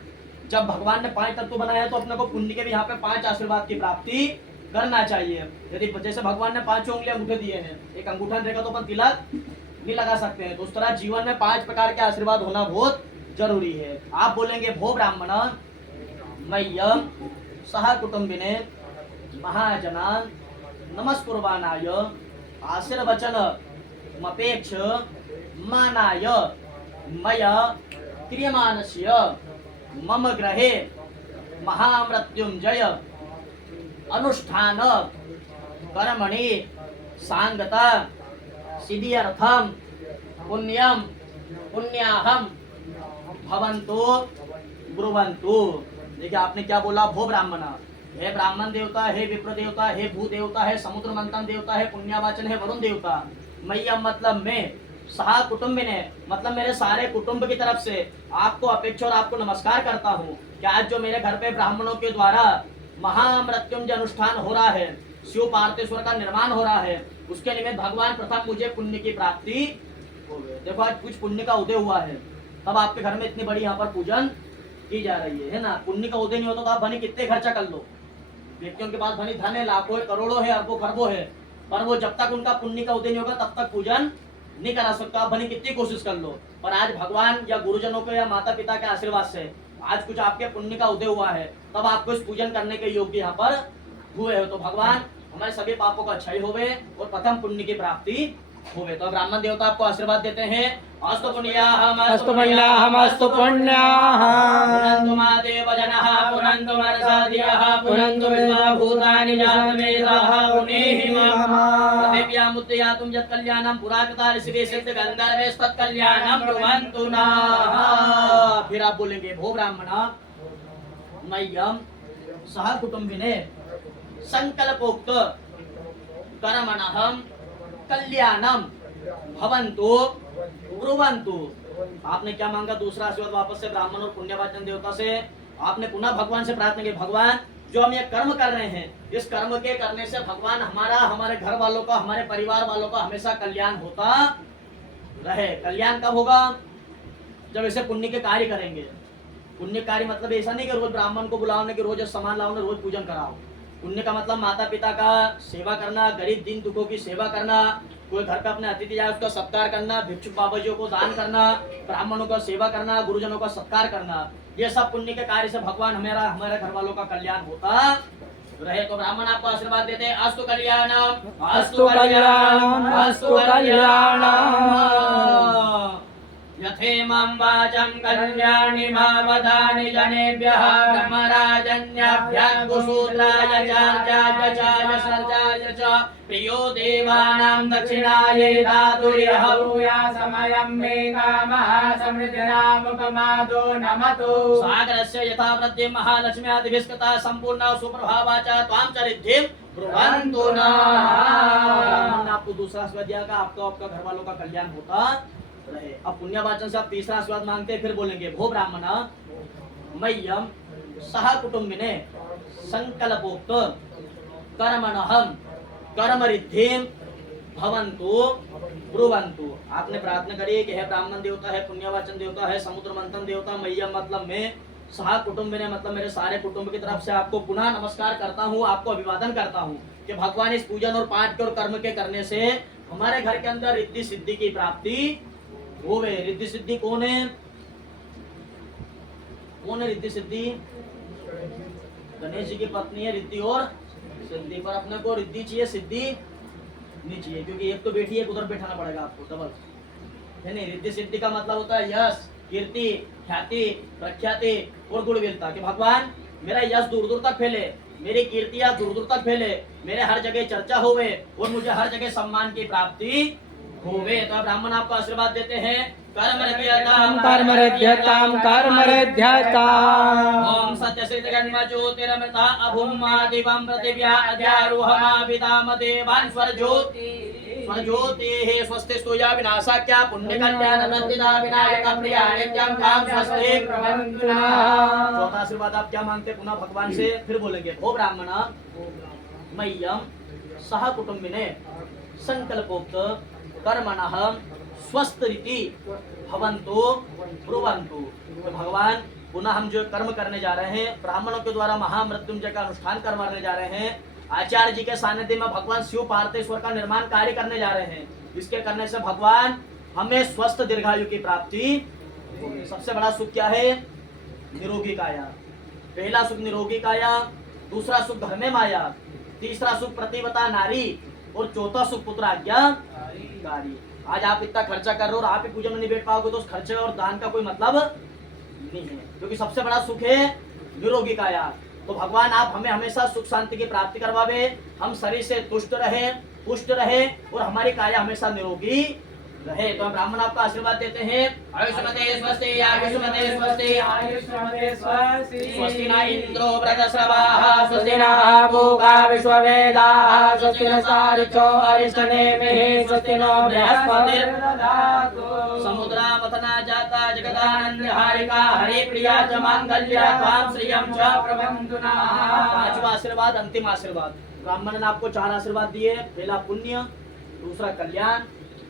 जब भगवान ने 5 तत्व बनाए हैं तो अपने को पुण्य के भी यहाँ पे 5 आशीर्वाद की प्राप्ति करना चाहिए। यदि जैसे भगवान ने 5 उंगलियां अंगूठे दिए हैं, एक अंगूठा रहेगा तो अपन तिलक नहीं लगा सकते हैं, तो उस तरह जीवन में 5 प्रकार के आशीर्वाद होना बहुत जरूरी है। आप बोलेंगे भो ब्राह्मण मह्यम सह कुटुंबिने महाजनान नमस्कुर्वाणाय आशीर्वचन मपेक्ष मानाय मया क्रियमाणस्य मम ग्रहे महामृत्युंजय अनुष्ठान कर्मणि सांगता सिद्ध्यर्थम पुण्यम पुण्याहम भवन्तु ब्रुवन्तु। देखिए आपने क्या बोला, भो ब्राह्मण, हे ब्राह्मण देवता, हे विप्र देवता, हे भू देवता, हे समुद्र मंथन देवता, है पुण्यावाचन है वरुण देवता। मैया मतलब मैं, सहा कुटुंबिने मतलब मेरे सारे कुटुंब की तरफ से आपको अपेक्षा और आपको नमस्कार करता हूँ कि आज जो मेरे घर पे ब्राह्मणों के द्वारा महामृत्युंजय अनुष्ठान हो रहा है, शिव पार्थेश्वर का निर्माण हो रहा है, उसके निमित्त भगवान प्रथम मुझे पुण्य की प्राप्ति हो गई। देखो आज कुछ पुण्य का उदय हुआ है, तब आपके घर में इतनी बड़ी यहाँ पर पूजन की जा रही है ना। पुण्य का उदय नहीं होता तो आप भले कितने खर्चा कर लो, व्यक्तियों के पास भले धन है, लाखों है, करोड़ों है, अरबों खरबों है, पर वो जब तक उनका पुण्य का उदय नहीं होगा तब तक पूजन नहीं करा सकता। आप भले कितनी कोशिश कर लो, पर आज भगवान या गुरुजनों के या माता पिता के आशीर्वाद से आज कुछ आपके पुण्य का उदय हुआ है, तब आपको इस पूजन करने के योग्य यहाँ पर हुए हो। तो भगवान हमारे सभी पापों का क्षय होवे और प्रथम पुण्य की प्राप्ति होवे। तो ब्राह्मण देवता आपको आशीर्वाद देते हैं, अस्तु पुण्याहम अस्तु पुण्याहम अस्तु पुण्याहम पुनन्तु मादेव जनः पुनन्तु मनसादियः पुनन्तु विश्वभूतानि जातवेदः पुनेहि मां प्रतिव्यामुत्यातुं यत् कल्याणं पुराकृता ऋषिभिः सिद्ध गन्धर्वैस्तत् कल्याणं ब्रुवन्तु नः। फिर आप बोलेंगे भो ब्राह्मण मह्यम सह कुटुंबिने संकल्पोक्त कर्मणः कल्याणम भवन्तु ब्रुवन्तु। आपने क्या मांगा, दूसरा आशीर्वाद वापस से ब्राह्मण और पुण्यवाचन देवता से आपने पुनः भगवान से प्रार्थना की, भगवान जो हम ये कर्म कर रहे हैं, इस कर्म के करने से भगवान हमारा, हमारे घर वालों का, हमारे परिवार वालों का हमेशा कल्याण होता रहे। कल्याण कब होगा, जब ऐसे पुण्य के कार्य करेंगे। पुण्य कार्य मतलब ऐसा नहीं कि रोज ब्राह्मण को बुलाओ, कि रोज सामान लाओ, रोज पूजन कराओ। पुण्य का मतलब माता पिता का सेवा करना, गरीब दीन दुखों की सेवा करना, कोई घर पे अपने अतिथि जाए उसका सत्कार करना, भिक्षुक बाबाजियों को दान करना, ब्राह्मणों का सेवा करना, गुरुजनों का सत्कार करना, ये सब पुण्य के कार्य से भगवान हमारे घर वालों का कल्याण होता रहे। तो ब्राह्मण आपको आशीर्वाद देते हैं, अस्तु कल्याणम अस्तु कल्याणम अस्तु कल्याणम यथेमं वाचं कल्याणि मावदानि जनेभ्यः ब्रह्मराजन्याभ्यः कुशूद्राय चार्याय चाय सर्जाय च प्रियो देवानां दक्षिणायै धातुर्यः भूया समयं मे कामः समृद्धिनामुपमादो नमतु। सागरस्य यथा वृद्धिं महालक्ष्म्यादिभिस्कृता सम्पूर्णा सुप्रभावा च त्वां च रिद्धिं ब्रुवन्तु नः। आपको दूसरा आशीर्वाद दिया का आपको आपका घर वालों का कल्याण होता रहे। अब पुण्यवाचन से आप तीसरा आशीर्वाद मांगते हैं, फिर बोलेंगे भो ब्राह्मण मह्यम सह कुटुंबिने संकल्पोक्त कर्मणः कर्मरिद्धिं भवन्तु ब्रुवन्तु। आपने प्रार्थना करी कि हे ब्राह्मण देवता, है पुण्यवाचन देवता, है समुद्र मंथन देवता, मह्यम मतलब मैं, सह कुटुंबिने मतलब मेरे सारे कुटुंब की तरफ से आपको पुनः नमस्कार करता हूँ, आपको अभिवादन करता हूँ कि भगवान इस पूजन और पाठ के और कर्म के करने से हमारे घर के अंदर रिद्धि सिद्धि की प्राप्ति होवे। रिद्धि सिद्धि कौन है? कौन है रिद्धि सिद्धि? गणेश जी की पत्नी है रिद्धि और सिद्धि। पर अपने को रिद्धि चाहिए, सिद्धि नहीं चाहिए, क्योंकि एक तो बेटी है, उधर बैठाना पड़ेगा आपको डबल है नहीं। रिद्धि सिद्धि का मतलब होता है यश, कीर्ति, ख्याति, प्रख्याति और गुणवीरता। कि भगवान मेरा यश दूर दूर तक फैले, मेरी कीर्तियां दूर दूर तक फैले, मेरे हर जगह चर्चा होवे और मुझे हर जगह सम्मान की प्राप्ति होवे। तो ब्राह्मण आपको आशीर्वाद देते हैं, कर्मरध्यताम कर्मरध्यताम कर्मरध्यताम ओम सत्यसिद्ध गण्म ज्योतिरमृता अभुम्मा दिवं पृथिव्या अध्यारोहमा विदाम देवान् स्वर ज्योति स्वज्योतिः स्वस्तिस्तु या विनाशाख्या पुण्य कल्याण नंदिता विनायक प्रिया नित्यं काम स्वस्ति प्रभवन्तु। चौथा आशीर्वाद आप क्या मांगते हैं पुनः भगवान से? फिर बोलेंगे भो ब्राह्मण मह्यम सह कुटुंबिने संकल्पोक्त कर्मणः स्वस्तिरिति भवन्तु ब्रुवन्तु। तो भगवान पुनः हम जो कर्म करने जा रहे हैं, ब्राह्मणों के द्वारा महामृत्युंजय का अनुष्ठान करवाने जा रहे हैं, आचार्य जी के सानिध्य में भगवान शिव पार्थेश्वर का निर्माण कार्य करने जा रहे हैं। इसके करने से भगवान हमें स्वस्थ दीर्घायु की प्राप्ति होगी। सबसे बड़ा सुख क्या है? निरोगी काया। पहला सुख निरोगी काया, दूसरा सुख घर में माया, तीसरा सुख प्रतिवता नारी और चौथा सुख पुत्राज्ञाकारी। आज आप इतना खर्चा कर रहे हो और आप ही पूजा में नहीं बैठ पाओगे तो उस खर्चे और दान का कोई मतलब नहीं है, क्योंकि सबसे बड़ा सुख है निरोगी काया। तो भगवान आप हमें हमेशा सुख शांति की प्राप्ति करवावे, हम शरीर से तुष्ट रहे, पुष्ट रहे और हमारी काया हमेशा निरोगी रहे। तो हम ब्राह्मण आपका आशीर्वाद देते हैं। आयुष्मते स्वस्ति आयुष्मते स्वस्ति आयुष्मते स्वस्ति। स्वस्ति न इंद्रो वृद्धश्रवाः स्वस्ति नः पूगा विश्ववेदाः स्वस्ति नः सारिचो अरिष्टनेमिः स्वस्ति नो बृहस्पतिर्दधातु। समुद्रामथना जाता जगदानंदहारिका हरि प्रिया च मांगल्य त्वां श्रियं च प्रबंधु नः। पांचवा आशीर्वाद अंतिम आशीर्वाद। ब्राह्मण ने आपको 4 आशीर्वाद दिए। पहला पुण्य, दूसरा कल्याण,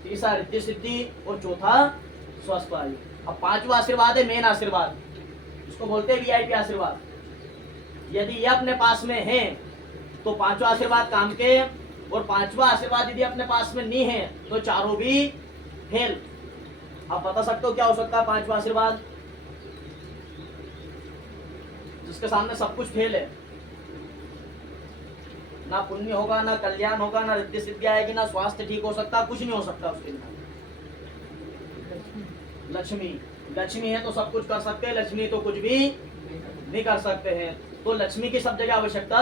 तीसरा रिद्धि सिद्धि और चौथा स्वस्थ आयु। अब पांचवा आशीर्वाद है मेन आशीर्वाद, इसको बोलते हैं वीआईपी आशीर्वाद। यदि ये अपने पास में है तो पांचवा आशीर्वाद काम के, और पांचवा आशीर्वाद यदि अपने पास में नहीं है तो चारों भी फेल। आप बता सकते हो क्या हो सकता है पांचवा आशीर्वाद? जिसके सामने सब कुछ फेल है, ना पुण्य होगा, ना कल्याण होगा, ना रिद्धि सिद्धि आएगी, ना स्वास्थ्य ठीक हो सकता, कुछ नहीं हो सकता उसके बिना। लक्ष्मी, लक्ष्मी है तो सब कुछ कर सकते हैं, लक्ष्मी तो कुछ भी नहीं कर सकते हैं। तो लक्ष्मी की सब जगह आवश्यकता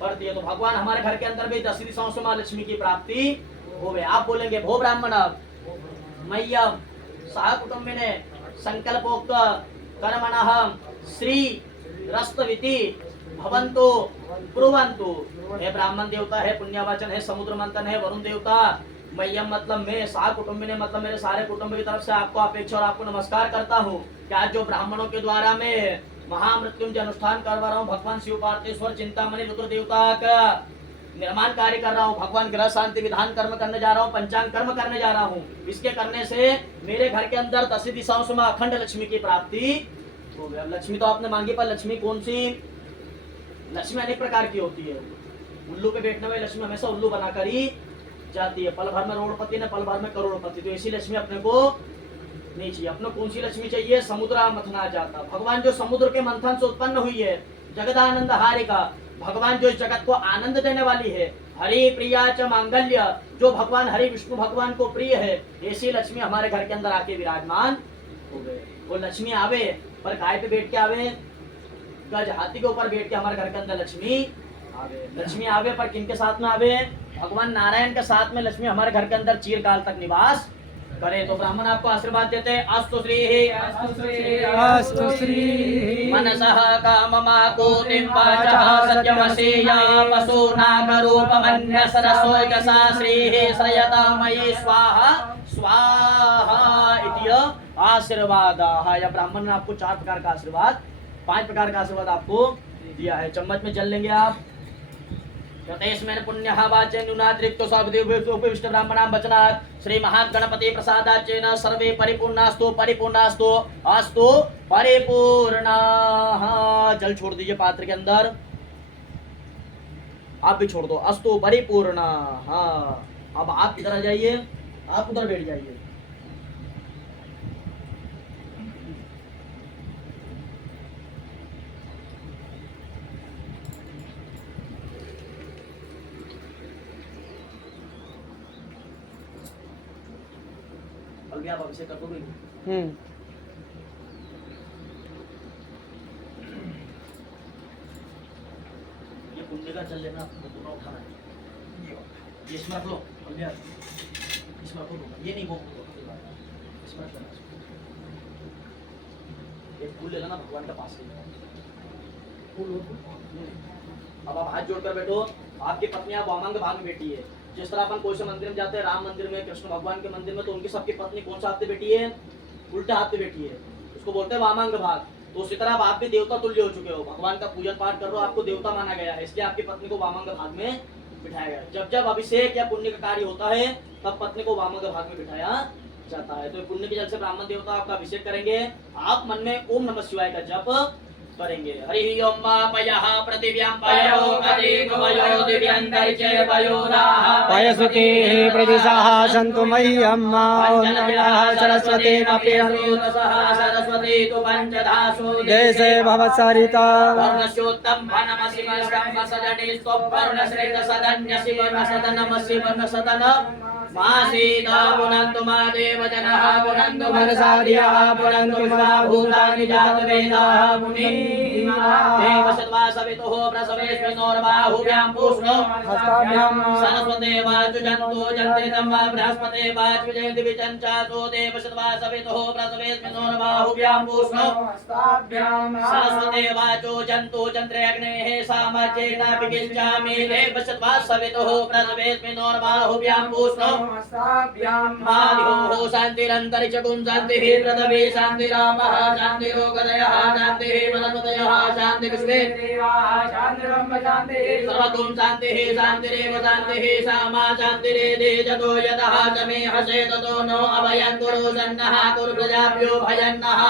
पड़ती है। तो भगवान हमारे घर के अंदर भी 10 दिशाओं से मां लक्ष्मी की प्राप्ति होवे। आप बोलेंगे भो ब्राह्मण मह्यम सह कुटुंबिने संकल्पोक्त कर्मणः श्री रस्तविति भवन्तु ब्रुवन्तु। हे ब्राह्मण देवता, है पुण्यवाचन, है समुद्र मंथन, है वरुण देवता। मह्यम मतलब मैं, सह कुटुंबिने मतलब मेरे सारे कुटुंब की तरफ से आपको अपेक्षा और आपको नमस्कार करता हूँ। क्या जो ब्राह्मणों के द्वारा मैं महामृत्युंजय अनुष्ठान करवा रहा हूँ, भगवान शिव पार्थेश्वर चिंतामणि रुद्र देवता का निर्माण कार्य कर रहा हूँ, भगवान ग्रह शांति विधान कर्म करने जा रहा हूँ, पंचांग कर्म करने जा रहा हूँ। इसके करने से मेरे घर के अंदर 10 दिशाओं से अखंड लक्ष्मी की प्राप्ति हो गया। लक्ष्मी तो आपने मांगी, पर लक्ष्मी कौन सी? लक्ष्मी अनेक प्रकार की होती है। उल्लू पे बैठने वाली लक्ष्मी हमेशा उल्लू बनाकर ही जाती है। पल भर में रोड़पति ने पल भर में करोड़पति। तो ऐसी लक्ष्मी अपने को नहीं चाहिए। अपने कौन सी लक्ष्मी चाहिए? समुद्र मथना जाता, भगवान जो समुद्र के मंथन से उत्पन्न हुई है, जगदानंद हारिका, भगवान जो इस जगत को आनंद देने वाली है, हरि प्रिया च मांगल्य, जो भगवान हरि विष्णु भगवान को प्रिय है, ऐसी लक्ष्मी हमारे घर के अंदर आके विराजमान हो गए। वो लक्ष्मी आवे पर गाय पे बैठ के आवे, गज हाथी के ऊपर बैठ के हमारे घर के अंदर लक्ष्मी आवे। लक्ष्मी आवे पर किनके साथ में आवे? भगवान नारायण के साथ में लक्ष्मी हमारे घर के अंदर चिरकाल तक निवास करे। तो ब्राह्मण आपको आशीर्वाद देते हैं। अस्तु श्री अस्तु श्री मनसः काममाकुतिं वाचः सत्यमसेया पशूनागरूपमन्य सरसोजसा श्रीः श्रयतामयी स्वाहा स्वाहा इति आशीर्वादाः। या ब्राह्मण ने आपको 4 प्रकार का आशीर्वाद, 5 प्रकार का आशीर्वाद आपको दिया है। चम्मच में जल लेंगे आप। यतेस्मिन् पुण्यः वाचे न्यूनातिरिक्तो उपविष्ट ब्राह्मणां वचनात् श्री महागणपति प्रसादाच्चेन सर्वे परिपूर्णास्तु परिपूर्णास्तु अस्तु परिपूर्णाः। जल छोड़ दीजिए पात्र के अंदर, आप भी छोड़ दो। अस्तु परिपूर्णाः। अब आप इधर आ जाइए, आप उधर बैठ जाइए। अभी आप अभिषेक कर दोगे? ये कुंडे का चल लेना, पूरा उठाना है। ये इसमें रख लो, इसमें रखो, ये नहीं वो इसमें रख लेना। ये फूल ले लेना भगवान के पास से। अब आप हाथ जोड़कर बैठो। आपकी पत्नी आप वामांग भाग में बैठी है, जिस तरह अपन कोई से मंदिर में जाते हैं, राम मंदिर में, कृष्ण भगवान के मंदिर में, तो उनकी सबकी पत्नी कौन सा हाथ पे बैठी है? उल्टा हाथ पे बैठी है, उसको बोलते हैं वामांग भाग। तो उसी तरह आप भी देवता तुल्य हो चुके हो, भगवान का पूजन पाठ कर रहे हो, आपको देवता माना गया है, इसलिए आपकी पत्नी को वामांग भाग में बिठाया गया। जब जब अभिषेक या पुण्य का कार्य होता है तब पत्नी को वामांग भाग में बिठाया जाता है। तो पुण्य के जल से ब्राह्मण देवता आपका अभिषेक करेंगे, आप मन में ओम नमः शिवाय का जप करेंगे। हरि ओम पयः पृथिव्यां पयो कटिकवयो दिव्यन्तरिक्षे पयोदाः पयसुते प्रदिशः सन्तु मह्यम् सरस्वतीमपि सरस्वती तु पंचधासु देशे भवत्सरिता वर्णस्योत्तम भनमसि वर्षं सदने स्वपर्णश्रेत सदन्यसि वर्णसदनमसि वर्णसदन मासीदा पुनन्तु मा देवजनः पुनन्तु मनसादियः पुनन्तु मा भूतानि जातवेदाः मुनिः देवसत्वा सवितुः प्रसवेस्मिनोर्बाहुभ्यां पूष्णो हस्ताभ्यां सरस्वते वाचुजन्तो जन्ते तम्मा बृहस्पते वाचुजयन्ति विचञ्चासो देवसत्वा सवितुः प्रसवेस्मिनोर्बाहुभ्यां पूष्णो सरस्वते वाचो जन्तो जन्त्रे अग्नेः सामचेन विकिञ्चामि देवसत्वा सवितुः प्रसवेस्मिनोर्बाहुभ्यां पूष्णो मादिहो शान्तिरन्तरिक्षगुं शान्तिः पृथिवी शान्तिरापः शान्तिरोगदयः शान्तिः वनस्पतयः शान्तिविश्वे सर्वगुं शान्तिः शान्तिरेव शान्तिः सामा शान्तिरेधि जतो यतः च मे हसे ततो नो अभयं कुरु सन्नः कुरु प्रजाभ्यो भयन्नः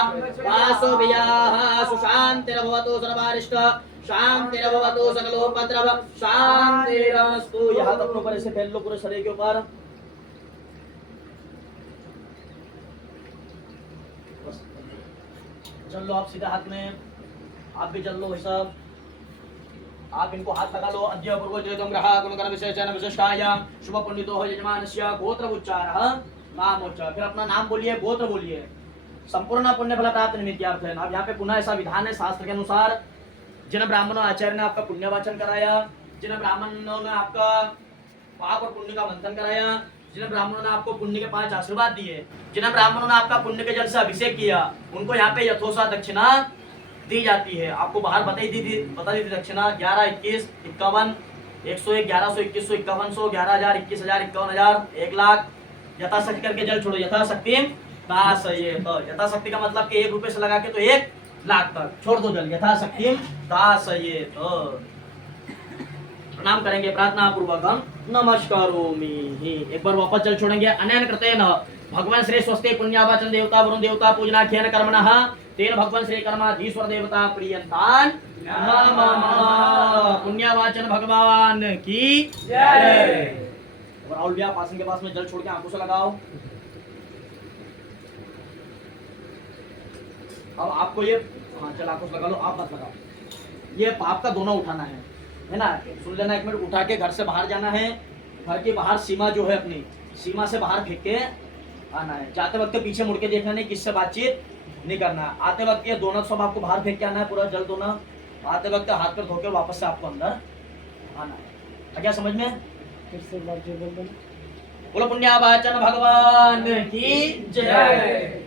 वासुभियाः सुशान्तिर्भवतु सर्वारिष्ट शान्तिर्भवतु सकलोपद्रव शान्तिरस्तु। यहाँ तक ऊपर ऐसे फैल लो पूरे शरीर के ऊपर। चल लो आप सीधा हाथ में, आप भी चल लो भाई साहब, आप इनको हाथ लगा लो। अद्य पूर्व जयतम ग्रह गुणगण विशेषण विशिष्टाय शुभ पंडितो हो यजमानस्य गोत्र उच्चारः नामोच्चार। फिर अपना नाम बोलिए, गोत्र बोलिए, संपूर्ण पुण्य फल प्राप्त निमित्तार्थ है। अब यहाँ पे पुनः ऐसा विधान है शास्त्र के अनुसार, जिन ब्राह्मणों आचार्य ने आपका पुण्यवाचन कराया, जिन ब्राह्मणों ने आपका पाप और पुण्य का मंथन कराया, जिन ब्राह्मणों ने आपको पुण्य के 5 आशीर्वाद दिए, जिन ब्राह्मणों ने आपका पुण्य के जल से अभिषेक किया, उनको यहाँ पे यथोसा दक्षिणा दी जाती है। आपको बाहर बता दी थी दक्षिणा 11, 21, 51, 101, 1100, 2100, 5100, 11,000, 21,000, 51,000, 1,00,000 यथाशक्ति करके जल छोड़ो। यथाशक्ति दास ये तो यथाशक्ति का मतलब कि 1 रुपए से लगा के तो 1,00,000 तक छोड़ दो जल। यथाशक्ति दास ये तो प्रणाम करेंगे प्रार्थना पूर्वक हम नमस्कारोमि। एक बार वापस जल छोड़ेंगे। अनयन कृतेन भगवान श्री स्वस्ति पुण्यावाचन देवता वरुण देवता पूजनाख्यन कर्मणः तेन भगवान श्री कर्माधीश्वर देवता प्रियंतान नमः। पुण्यावाचन भगवान की जय। राहुल भैया आसन के पास में जल छोड़ के आंखों से लगाओ। अब आपको ये चल आंखों से लगा लो, आप मत लगाओ। ये पाप का दोनों उठाना है ना। सुन लेना, 1 मिनट उठा के घर से बाहर जाना है। घर के बाहर सीमा जो है अपनी सीमा से बाहर फेंक के आना है। जाते वक्त पीछे मुड़ के देखना नहीं, किससे बातचीत नहीं करना है। आते वक्त ये दोनों सब आपको बाहर फेंक के आना है, पूरा जल दोना। आते वक्त हाथ पर धोके वापस से आपको अंदर आना है। क्या समझ में? फिर से बोल देना। बोलो पुण्यावाचन भगवान की जय।